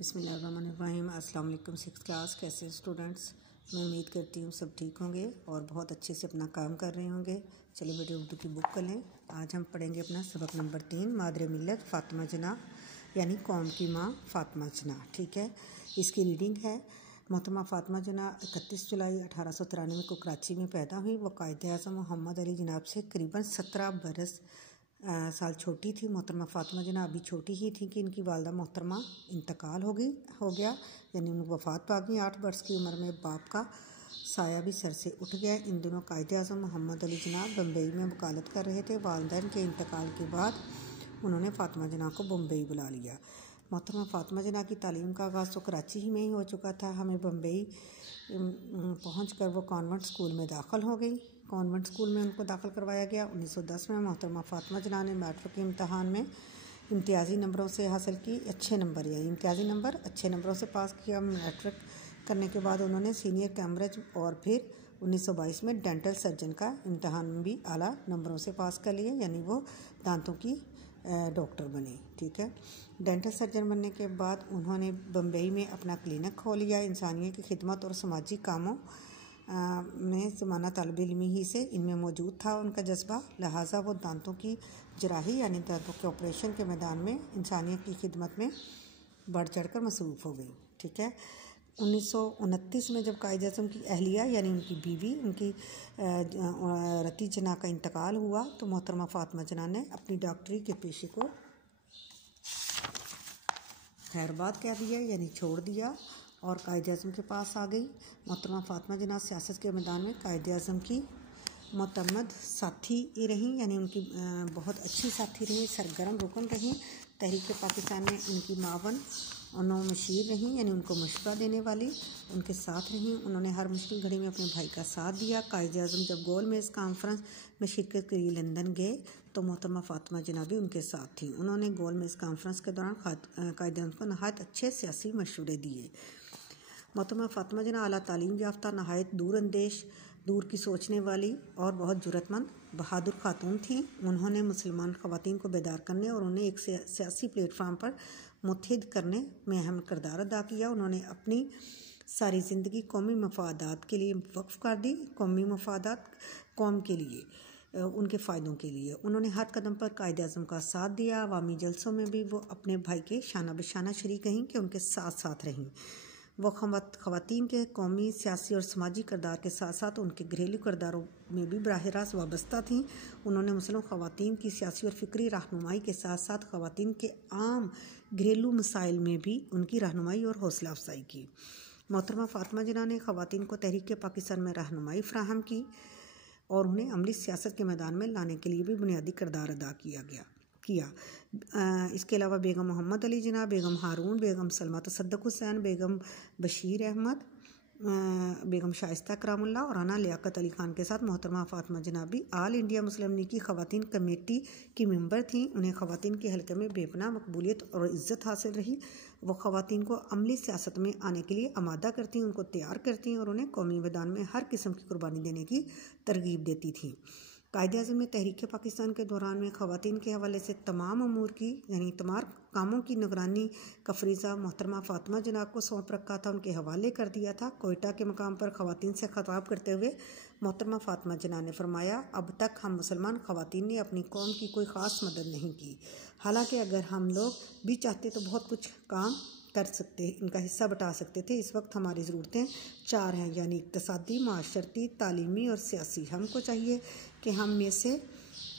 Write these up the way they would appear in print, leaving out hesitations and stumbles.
बिस्मिल्लाहिर्रहमानिर्रहीम। अस्सलाम वालेकुम। 6th क्लास कैसे स्टूडेंट्स, मैं उम्मीद करती हूँ सब ठीक होंगे और बहुत अच्छे से अपना काम कर रहे होंगे। चलिए बेटे उर्दू की बुक कर लें। आज हम पढ़ेंगे अपना सबक नंबर 3 मादरे मिल्लत फ़ातिमा जना, यानी कौम की माँ फ़ातिमा जना। ठीक है, इसकी रीडिंग है। मोहतरमा फ़ातिमा जना 31 जुलाई 1893 को कराची में पैदा हुई। वो कायद-ए-आज़म मोहम्मद अली जनाब से करीबन 17 साल छोटी थी। मोहतरमा फ़ातिमा जना अभी छोटी ही थी कि इनकी वालदा मोहतरमा इंतकाल हो गया, यानी उनको वफ़ात पा गई। 8 वर्ष की उम्र में बाप का साया भी सर से उठ गया। इन दिनों कायद-ए-आज़म मोहम्मद अली जनाब बम्बई में वकालत कर रहे थे। वालिदैन के इंतकाल के बाद उन्होंने फ़ातिमा जना को बम्बई बुला लिया। मोहतरमा फ़ातिमा जना की तालीम का आगाज़ तो कराची ही में ही हो चुका था। हमें बम्बई पहुंचकर वो कॉन्वेंट स्कूल में दाखिल हो गई। कॉन्वेंट स्कूल में उनको दाखिल करवाया गया। 1910 में मोहतरमा फ़ातिमा जना ने मैट्रिक के इम्तहान में इम्तियाज़ी नंबरों से हासिल की अच्छे नंबर, यानी इम्तियाज़ी नंबर अच्छे नंबरों से पास किया। मैट्रिक करने के बाद उन्होंने सीनियर कैम्ब्रिज और फिर 1922 में डेंटल सर्जन का इम्तहान भी आला नंबरों से पास कर लिए, यानी वो दांतों की डॉक्टर बने। ठीक है, डेंटल सर्जन बनने के बाद उन्होंने बम्बई में अपना क्लिनिक खोल लिया। इंसानियत की खिदमत और समाजी कामों में ज़माना तलब इल्मी ही से इनमें मौजूद था उनका जज्बा, लिहाजा वो दांतों की जराही यानी दांतों के ऑपरेशन के मैदान में इंसानियत की खिदमत में बढ़ चढ़ कर मसरूफ़ हो गई। ठीक है, 1929 में जब कायद-ए-आज़म की अहलिया यानी उनकी बीवी उनकी रती जना का इंतकाल हुआ तो मोहतरमा फ़ातिमा जना ने अपनी डॉक्टरी के पेशे को खैरबाद कह दिया, यानी छोड़ दिया और कायद-ए-आज़म के पास आ गई। मोहतरमा फ़ातिमा जना सियासत के मैदान में कायद-ए-आज़म की मोतमद साथी रहीं, यानी उनकी बहुत अच्छी साथी रहीं, सरगर्म रुकन रहीं। तहरीक पाकिस्तान में उनकी मावन और नौमशीर रहीं, यानी उनको मशवरा देने वाली उनके साथ रहीं। उन्होंने हर मुश्किल घड़ी में अपने भाई का साथ दिया। कायद-ए-आज़म जब गोल मेज़ कॉन्फ्रेंस में शिरकत के लिए लंदन गए तो मोहतरमा फ़ातिमा जना भी उनके साथ थी। उन्होंने गोल मेज़ कॉन्फ्रेंस के दौरान कायद-ए-आज़म को नहायत अच्छे सियासी मशवरे दिए। मोहतरमा फ़ातिमा जना आला तालीम याफ्ता, नहायत दूरअंदेश, दूर की सोचने वाली और बहुत जुर्रतमंद बहादुर खातून थी। उन्होंने मुसलमान ख़वातीन को बेदार करने और उन्हें एक सियासी प्लेटफार्म पर मुत्तहिद करने में अहम किरदार अदा किया। उन्होंने अपनी सारी ज़िंदगी कौमी मफादात के लिए वक्फ कर दी। कौमी मफादात कौम के लिए, उनके फ़ायदों के लिए उन्होंने हर कदम पर कायद-ए-आज़म का साथ दिया। अवामी जलसों में भी वो अपने भाई के शाना बशाना शरीक रहीं कि उनके साथ साथ रहीं। वो ख़वातीन के कौमी, सियासी और समाजी किरदार के साथ साथ उनके घरेलू किरदारों में भी बराह रास्त वाबस्ता थीं। उन्होंने मुस्लिम ख़वातीन की सियासी और फ़िक्री रहनुमाई के साथ साथ ख़वातीन के आम घरेलू मसाइल में भी उनकी रहनुमाई और हौसला अफजाई की। मोहतरमा फ़ातिमा जना ने ख़वातीन को तहरीक पाकिस्तान में रहनुमाई फ़राहम की और उन्हें अमली सियासत के मैदान में लाने के लिए भी बुनियादी किरदार अदा किया। इसके अलावा बेगम मोहम्मद अली जना, बेगम हारून, बेगम सलमा तसद्दुक़ हुसैन, बेगम बशीर अहमद, बेगम शाइस्ता करामुल्लाह और राना लियाकत अली ख़ान के साथ मोहतरमा फ़ातिमा जना भी आल इंडिया मुस्लिम लीग की ख़वातीन कमेटी की मेंबर थीं। उन्हें ख़वातीन के हल्के में बेपनाह मकबूलियत और इज़्ज़त हासिल रही। वो ख़वातीन को अमली सियासत में आने के लिए आमादा करती, उनको तैयार करती और उन्हें कौमी मैदान में हर किस्म की कुर्बानी देने की तरगीब देती थीं। कायद-ए-आज़म ने तहरीक पाकिस्तान के दौरान में ख़वातीन के हवाले से तमाम अमूर की, यानी तमाम कामों की निगरानी का फरीज़ा मोहतरमा फ़ातिमा जना को सौंप रखा था, उनके हवाले कर दिया था। कोयटा के मकाम पर ख़वातीन से खिताब करते हुए मोहतरमा फ़ातिमा जना ने फरमाया, अब तक हम मुसलमान ख़वातीन ने अपनी कौम की कोई ख़ास मदद नहीं की, हालांकि अगर हम लोग भी चाहते तो बहुत कुछ काम कर सकते, इनका हिस्सा बटा सकते थे। इस वक्त हमारी ज़रूरतें 4 हैं, यानी इक़्तिसादी, माशरती, तालीमी और सियासी। हमको चाहिए कि हम में से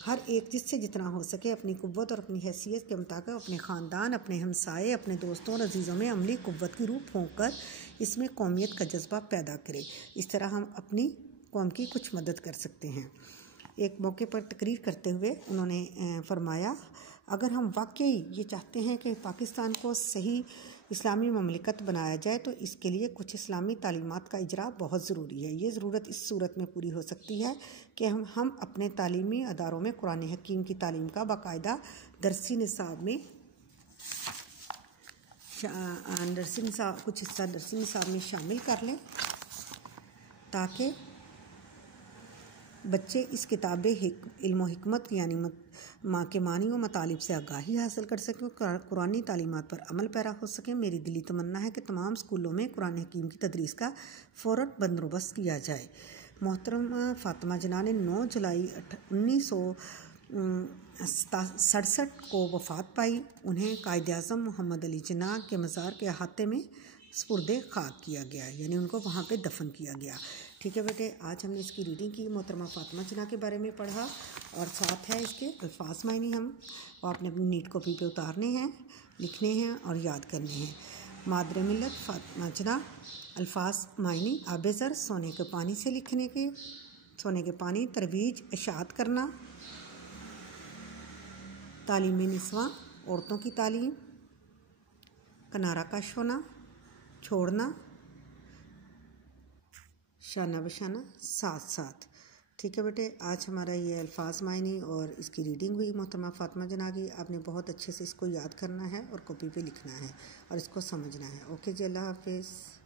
हर एक जिससे जितना हो सके अपनी क़ुव्वत और अपनी हैसियत के मुताबिक अपने ख़ानदान, अपने हमसाए, अपने दोस्तों और अजीज़ों में अमली क़ुव्वत की रूह फूंक कर इसमें कौमियत का जज्बा पैदा करें। इस तरह हम अपनी कौम की कुछ मदद कर सकते हैं। एक मौके पर तकरीर करते हुए उन्होंने फरमाया, अगर हम वाकई ये चाहते हैं कि पाकिस्तान को सही इस्लामी ममलिकत बनाया जाए तो इसके लिए कुछ इस्लामी तालीमात का इजरा बहुत ज़रूरी है। ये ज़रूरत इस सूरत में पूरी हो सकती है कि हम अपने तालीमी अदारों में कुरान हकीम की तालीम का बाकायदा दरसी निसाब में कुछ हिस्सा दरसी निसाब में शामिल कर लें, ताकि बच्चे इस किताब इल्म हिकमत यानी माँ के मानी व मतालिब से आगाही हासिल कर सकें और कुरानी तालीमात पर अमल पैरा हो सकें। मेरी दिली तमन्ना है कि तमाम स्कूलों में कुरान हकीम की तदरीस का फ़ौरन बंदोबस्त किया जाए। मोहतरमा फ़ातिमा जना ने 9 जुलाई 1967 को वफ़ात पाई। उन्हें कायद-ए-आज़म मोहम्मद अली जिन्ना के मज़ार के अहाते में सुपुर्दे खाक किया गया, यानी उनको वहाँ पे दफन किया गया। ठीक है बेटे, आज हमने इसकी रीडिंग की, मोहतरमा फ़ातिमा जना के बारे में पढ़ा और साथ है इसके अल्फाज मायने हम आपने अपनी नीट कॉपी पे उतारने हैं, लिखने हैं और याद करने हैं। मादरे मिल्लत फ़ातिमा जना, अल्फाज मायने आबेज़र, सोने के पानी से लिखने के, सोने के पानी, तरवीज इशाअत करना, तालीमी निस्वा औरतों की तालीम, किनारा कश होना, छोड़ना, शाना बशाना, साथ साथ। ठीक है बेटे, आज हमारा ये अल्फाज मायने और इसकी रीडिंग हुई मोहतरमा फ़ातिमा जना की। आपने बहुत अच्छे से इसको याद करना है और कॉपी पे लिखना है और इसको समझना है। ओके जी, अल्लाह हाफिज़।